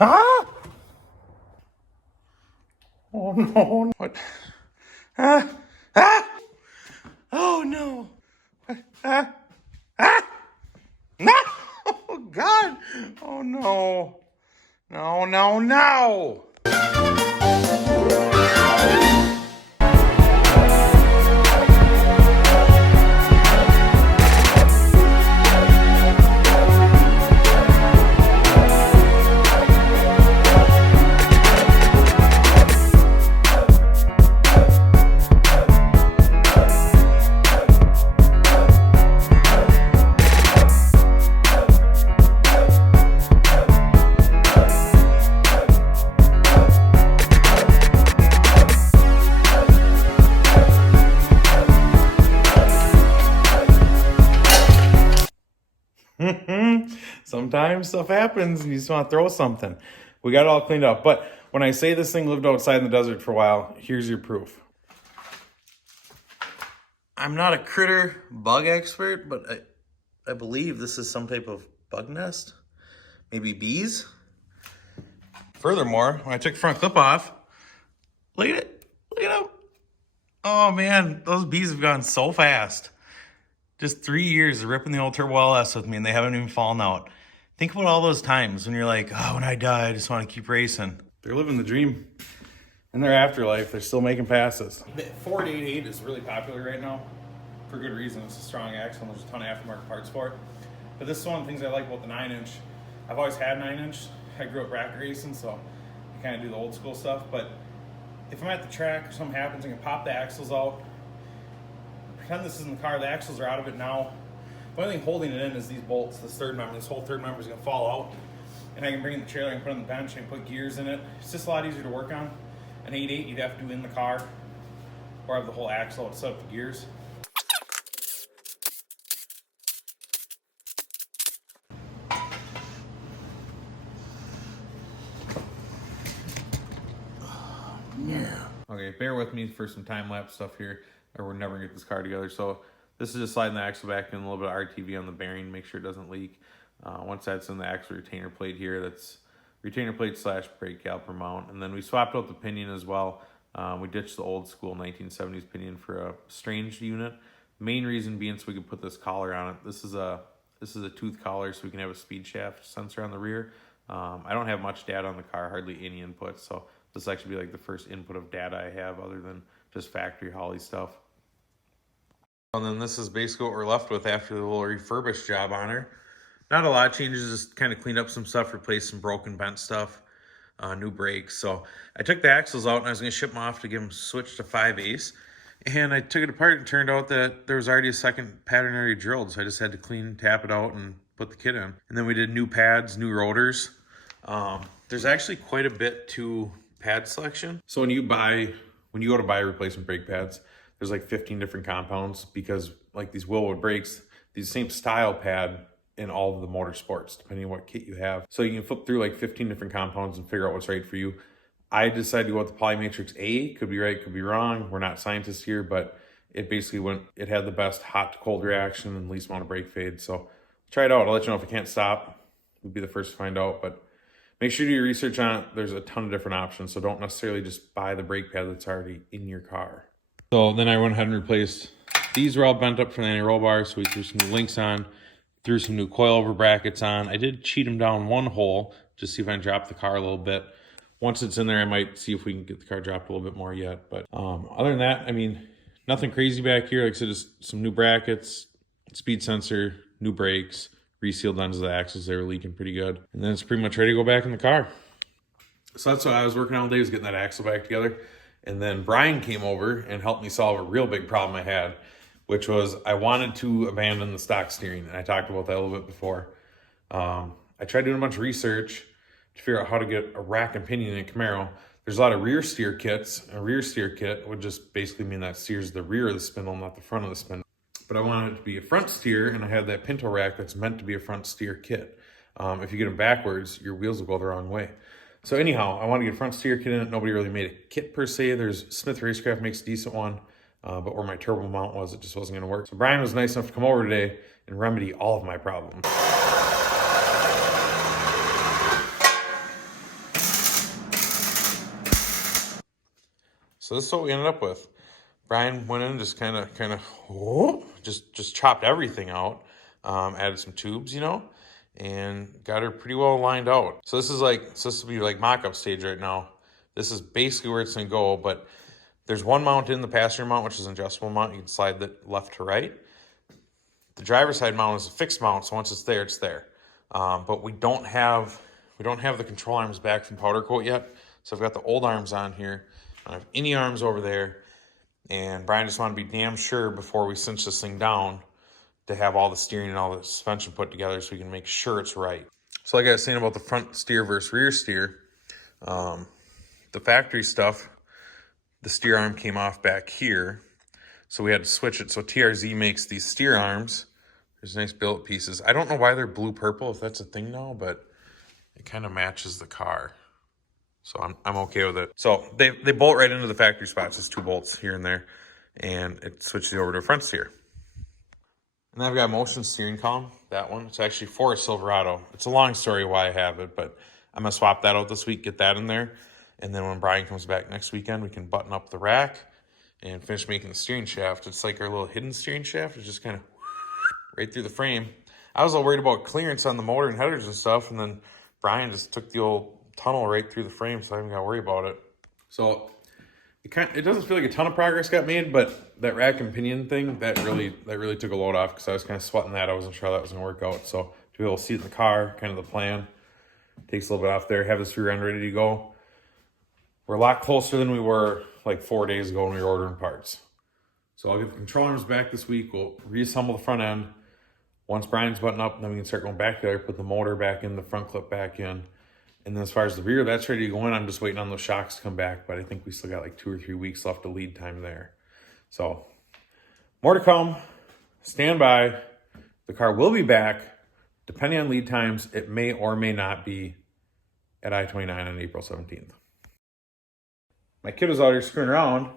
Ah! Oh no. What? Ah! Ah! Oh no. Ah! Ah! No! Oh God! Oh no. No, no, no! Sometimes stuff happens and you just want to throw something. We got it all cleaned up. But when I say this thing lived outside in the desert for a while, here's your proof. I'm not a critter bug expert, but I believe this is some type of bug nest. Maybe bees. Furthermore, when I took the front clip off, look at it. Look at them. Oh man, those bees have gone so fast. Just 3 years of ripping the old Turbo LS with me and they haven't even fallen out. Think about all those times when you're like, oh, when I die, I just want to keep racing. They're living the dream. In their afterlife, they're still making passes. The 488 is really popular right now for good reason. It's a strong axle and there's a ton of aftermarket parts for it. But this is one of the things I like about the 9-inch. I've always had 9-inch. I grew up bracket racing, so I kind of do the old school stuff. But if I'm at the track or something happens, I can pop the axles out. Pretend this is in the car, the axles are out of it now. The only thing holding it in is these bolts, this third member. This whole third member is gonna fall out. And I can bring in the trailer and put it on the bench and put gears in it. It's just a lot easier to work on. An 8.8 you'd have to do in the car or have the whole axle and set up the gears. Yeah. Okay, bear with me for some time-lapse stuff here, or we're never gonna get this car together. So this is just sliding the axle back in, a little bit of RTV on the bearing, make sure it doesn't leak. Once that's in the axle retainer plate here, that's retainer plate / brake caliper mount. And then we swapped out the pinion as well. We ditched the old school 1970s pinion for a strange unit. Main reason being so we could put this collar on it. This is a tooth collar so we can have a speed shaft sensor on the rear. I don't have much data on the car, hardly any input, so this will actually be like the first input of data I have other than just factory Holly stuff. And then this is basically what we're left with after the little refurbished job on her. Not a lot of changes, just kind of cleaned up some stuff, replaced some broken bent stuff, new brakes. So I took the axles out and I was going to ship them off to get them switched to 5/8. And I took it apart and turned out that there was already a second pattern already drilled. So I just had to tap it out and put the kit in. And then we did new pads, new rotors. There's actually quite a bit to pad selection. So when you go to buy replacement brake pads, there's like 15 different compounds because like these Willwood brakes, these same style pad in all of the motorsports, depending on what kit you have. So you can flip through like 15 different compounds and figure out what's right for you. I decided to go with the Polymatrix A. Could be right, could be wrong. We're not scientists here, but it basically it had the best hot to cold reaction and least amount of brake fade. So try it out. I'll let you know if it can't stop. We'll be the first to find out, but make sure you do your research on it. There's a ton of different options, so don't necessarily just buy the brake pad that's already in your car. So then I went ahead and replaced, these were all bent up from the anti-roll bars, so we threw some new links on, threw some new coilover brackets on. I did cheat them down one hole, just see if I can drop the car a little bit. Once it's in there, I might see if we can get the car dropped a little bit more yet. But other than that, I mean, nothing crazy back here. Like I said, just some new brackets, speed sensor, new brakes, resealed ends of the axles. They were leaking pretty good. And then it's pretty much ready to go back in the car. So that's what I was working on all day, was getting that axle back together. And then Brian came over and helped me solve a real big problem I had, which was I wanted to abandon the stock steering. And I talked about that a little bit before. I tried doing a bunch of research to figure out how to get a rack and pinion in a Camaro. There's a lot of rear steer kits. A rear steer kit would just basically mean that steers the rear of the spindle, not the front of the spindle. But I wanted it to be a front steer, and I had that Pinto rack that's meant to be a front steer kit. If you get them backwards, your wheels will go the wrong way. So anyhow, I wanted to get a front steer kit in it. Nobody really made a kit per se. There's Smith Racecraft makes a decent one, but where my turbo mount was, it just wasn't going to work. So Brian was nice enough to come over today and remedy all of my problems. So this is what we ended up with. Brian went in and just kind of, just chopped everything out. Added some tubes, you know, and got her pretty well lined out. So this will be like mock-up stage right now. This is basically where it's gonna go, but there's one mount in the passenger mount, which is an adjustable mount. You can slide that left to right. The driver's side mount is a fixed mount, so once it's there, it's there. But we don't have the control arms back from powder coat yet. So I've got the old arms on here. I don't have any arms over there. And Brian just wanted to be damn sure before we cinch this thing down to have all the steering and all the suspension put together so we can make sure it's right. So like I was saying about the front steer versus rear steer, the factory stuff, the steer arm came off back here. So we had to switch it. So TRZ makes these steer arms. There's nice billet pieces. I don't know why they're blue-purple, if that's a thing now, but it kind of matches the car. So I'm okay with it. So they bolt right into the factory spots. It's 2 bolts here and there. And it switches you over to a front steer. And then I've got a motion steering column, that one. It's actually for a Silverado. It's a long story why I have it, but I'm going to swap that out this week, get that in there. And then when Brian comes back next weekend, we can button up the rack and finish making the steering shaft. It's like our little hidden steering shaft. It's just kind of right through the frame. I was all worried about clearance on the motor and headers and stuff, and then Brian just took the old tunnel right through the frame, so I haven't got to worry about it. So it doesn't feel like a ton of progress got made, but that rack and pinion thing, that really took a load off because I was kind of sweating that. I wasn't sure how that was going to work out. So to be able to see it in the car, kind of the plan, takes a little bit off there. Have this rear end ready to go. We're a lot closer than we were like 4 days ago when we were ordering parts. So I'll get the control arms back this week. We'll reassemble the front end. Once Brian's buttoned up, then we can start going back there, put the motor back in, the front clip back in. And then as far as the rear, that's ready to go in. I'm just waiting on those shocks to come back, but I think we still got like 2 or 3 weeks left of lead time there. So more to come. Stand by. The car will be back. Depending on lead times, it may or may not be at I-29 on April 17th. My kid was out here screwing around,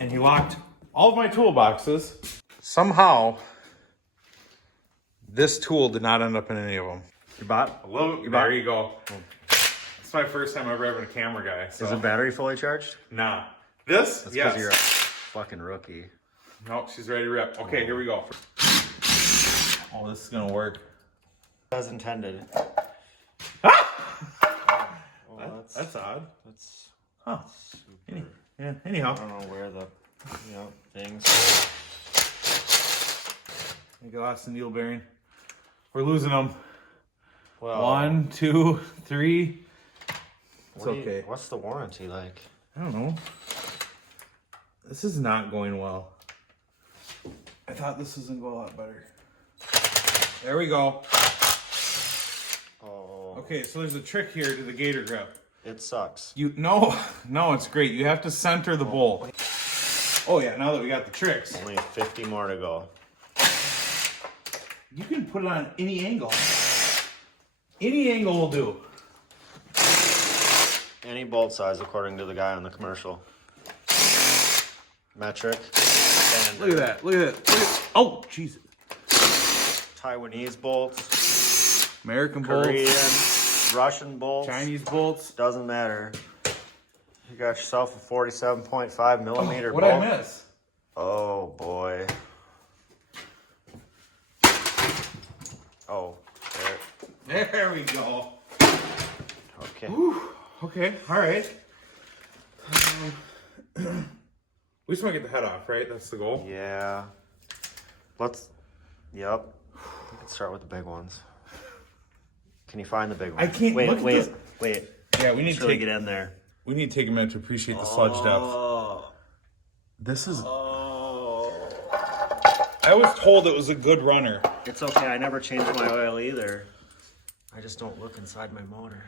and he locked all of my toolboxes. Somehow, this tool did not end up in any of them. You bought? There you go. It's my first time ever having a camera guy. So. Is the battery fully charged? Nah. This? That's yes. Because you're a fucking rookie. Nope, she's ready to rip. Okay, here we go. Oh, this is gonna work. As intended. Ah! Well, that's odd. That's super. Anyhow. I don't know where the things. I lost the needle bearing. We're losing them. Well, 1, 2, 3. It's okay. What's the warranty like? I don't know. This is not going well. I thought this was gonna go a lot better. There we go. Oh. Okay, so there's a trick here to the gator grip. It sucks. No, it's great. You have to center the bolt. Oh yeah, now that we got the tricks. Only 50 more to go. You can put it on any angle. Any angle will do. Any bolt size according to the guy on the commercial. Metric. Look at that. Oh, Jesus. Taiwanese bolts. American Korean, bolts. Russian bolts. Chinese bolts. Doesn't matter. You got yourself a 47.5 millimeter bolt. What'd I miss? Oh, boy. Oh, there we go. Okay. Whew. Okay, all right. We just want to get the head off, right? That's the goal. Yeah. Yep. We can start with the big ones. Can you find the big ones? I can't. Wait. Yeah, we need to get in there. We need to take a minute to appreciate the sludge depth. This is. I was told it was a good runner. It's okay. I never changed my oil either. I just don't look inside my motor.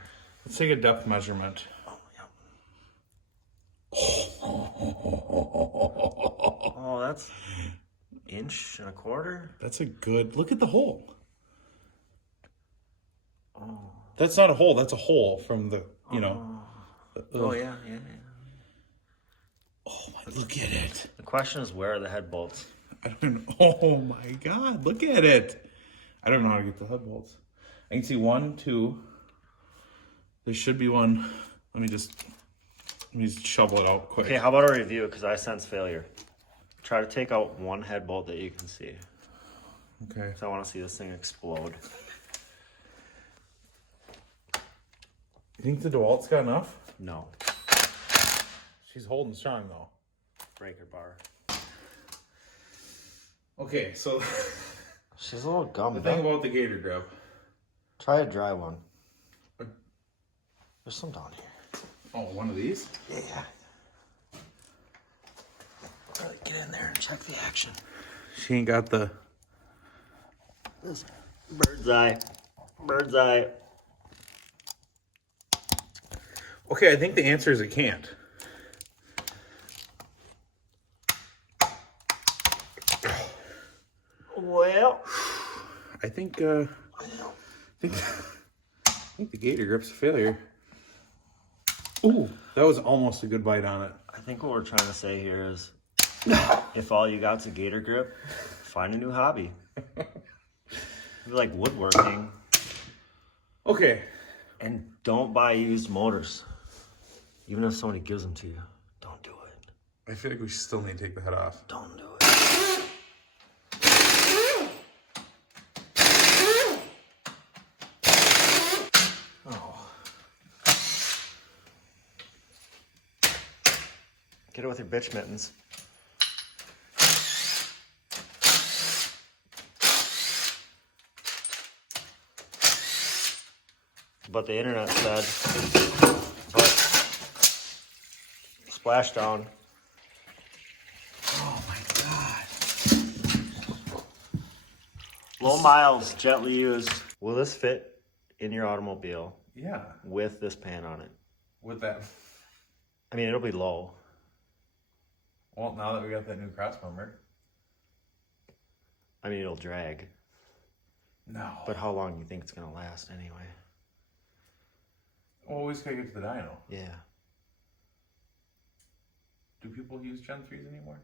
Let's take a depth measurement. Oh, that's 1.25 inches. That's a good. Look at the hole. Oh. That's not a hole. That's a hole from the. Oh yeah. Oh my! Look at it. The question is, where are the head bolts? I don't know. Oh my God! Look at it. I don't know how to get the head bolts. I can see 1, 2. There should be one. Let me just. Let me just shovel it out quick. Okay, how about a review? Because I sense failure. Try to take out one head bolt that you can see. Okay. So I want to see this thing explode. You think the DeWalt's got enough? No. She's holding strong though. Breaker bar. Okay, so She's a little gummy. the thing about the gator grip. Try a dry one. There's some down here. Oh, one of these? Yeah. Really get in there and check the action. She ain't got the... This bird's eye. Bird's eye. Okay, I think the answer is it can't. Well, I think the gator grip's a failure. Ooh, that was almost a good bite on it. I think what we're trying to say here is, if all you got's a gator grip, find a new hobby. Maybe like woodworking. Okay. And don't buy used motors. Even if somebody gives them to you, don't do it. I feel like we still need to take the head off. Don't do it. Get it with your bitch mittens. But the internet said, but splashdown. Oh my god. Low miles, gently used. Will this fit in your automobile Yeah. with this pan on it? With that. I mean, it'll be low. Well, now that we got that new cross member. I mean, it'll drag. No. But how long do you think it's going to last anyway? Well, we just gotta get to the dyno. Yeah. Do people use Gen 3s anymore?